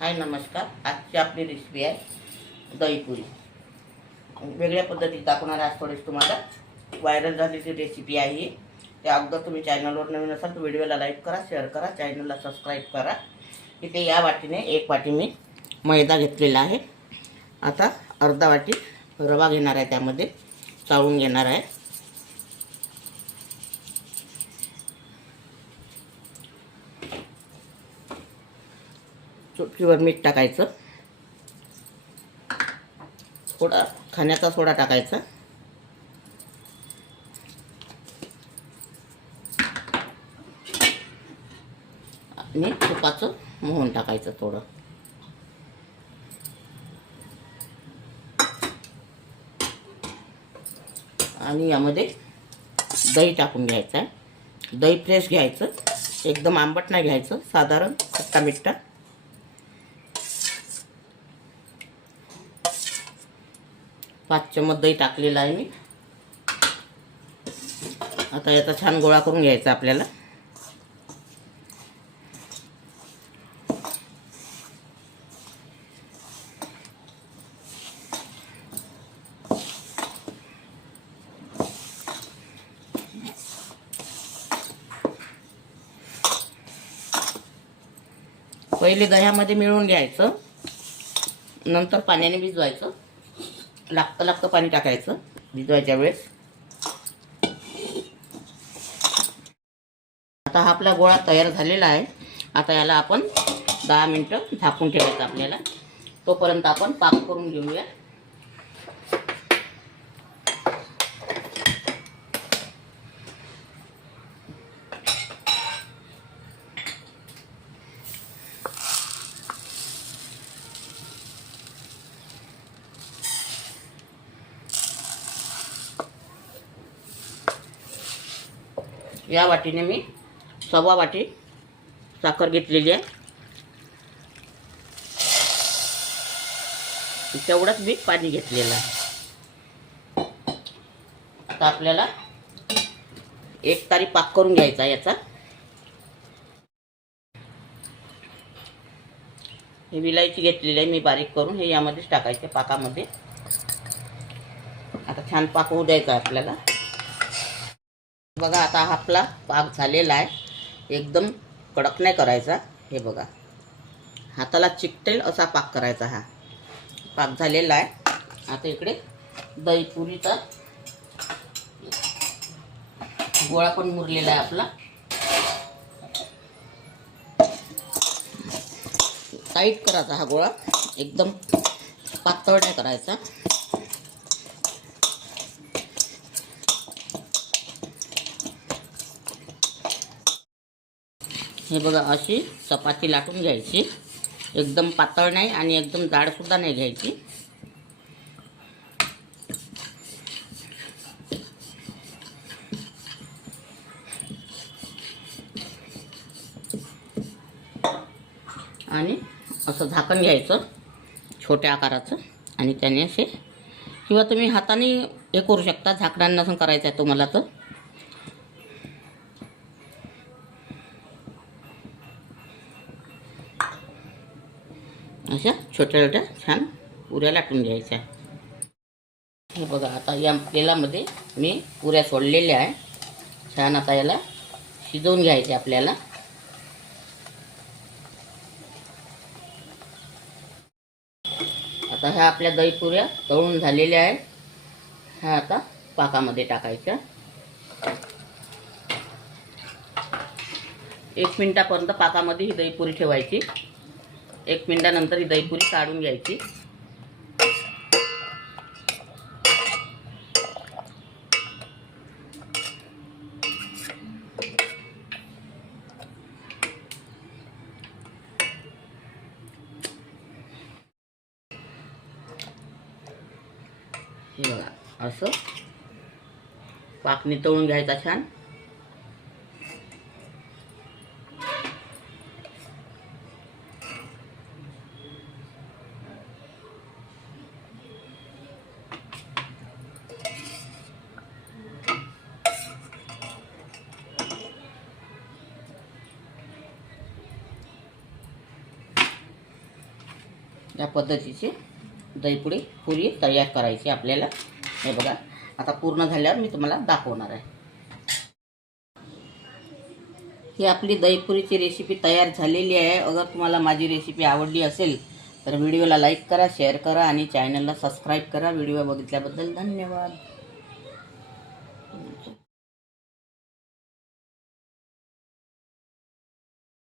हाय नमस्कार. आजची आपली रेसिपी आहे दहीपुरी. वेगळ्या पद्धतीत दाखवणार आज थोडीशी तुम्हाला. व्हायरल झालेली रेसिपी आहे ही. त्या अगोदर तुम्ही चॅनलवर नवीन असाल तर व्हिडिओला लाईक करा, शेअर करा, चॅनलला सबस्क्राईब करा. इथे या वाटीने एक वाटी मी मैदा घेतलेला आहे. आता अर्धा वाटी रवा घेणार आहे, त्यामध्ये चाळून घेणार आहे. चुटकीवर मीठ टाकायचं, थोडा खाण्याचा सोडा टाकायचा आणि तुपाचं मोहन टाकायचं थोडं. आणि यामध्ये दही टाकून घ्यायचं आहे. दही फ्रेश घ्यायचं, एकदम आंबट नाही घ्यायचं, साधारण खट्टा मिठ्ठा. 5 चमच दही टाकलेला आहे मी. आता याचा छान गोळा करून घ्यायचा आपल्याला. पहिले दह्यामध्ये मिळवून घ्यायचं, नंतर पाण्याने भिजवायचं. लागतं पाणी टाकायचं भिजवायच्या वेळेस. आता हा आपला गोळा तयार झालेला आहे. आता याला आपण 10 मिनिटं झाकून ठेवायचं आपल्याला. तोपर्यंत आपण पाक करून घेऊया. या वाटीने मी 1/4 वाटी साखर घेतलेली आहे. तेवढंच मी पाणी घेतलेलं आहे. आता आपल्याला 1 तारी पाक करून घ्यायचा याचा. हे विलायची घेतलेली आहे मी बारीक करून, हे यामध्येच टाकायचे पाकामध्ये. आता छान पाक होऊ द्यायचा आपल्याला. बघा आता आपला पाक झालेला आहे. एकदम कडक नाही करायचा. हे बघा, हाताला चिकटेल असा पाक करायचा. हा पाक झालेला आहे. आता इकडे दहीपुरीचा गोळा पण मुरलेला आहे आपला. टाईट करायचा हा गोळा, एकदम पातळ नाही करायचा. हे बघा, अशी चपाती लाटून घ्यायची. एकदम पातळ नाही आणि एकदम जाडसुद्धा नाही घ्यायची. आणि असं झाकण घ्यायचं छोट्या आकाराचं, आणि त्याने असे, किंवा तुम्ही हाताने हे करू शकता. झाकणानं नसून करायचं आहे तुम्हाला तर. अशा छोट्या छोट्या छान पुऱ्या लाटून घ्यायच्या. हे बघा, आता या तेलामध्ये मी पुऱ्या सोडलेल्या आहे छान. आता याला शिजवून घ्यायचे आपल्याला. आता ह्या आपल्या दही पुऱ्या तळून झालेल्या आहे. ह्या आता पाकामध्ये टाकायच्या. 1 मिनिटापर्यंत पाकामध्ये ही दहीपुरी ठेवायची. 1 मिनिटानंतर ही दहीपुरी काढून घ्यायची. हे बघा, असं पाकने तळून घ्यायचा छान. या पद्धतीची दहीपुरी पुरी तयार करायची आपल्याला. हे बघा, आता पूर्ण झाल्यावर मी तुम्हाला दाखवणार आहे. ही आपली दहीपुरीची रेसिपी तयार झालेली आहे. अगर तुम्हाला माझी रेसिपी आवडली असेल तर व्हिडिओला लाईक करा, शेअर करा आणि चॅनलला सबस्क्राईब करा. व्हिडिओ बघितल्याबद्दल धन्यवाद.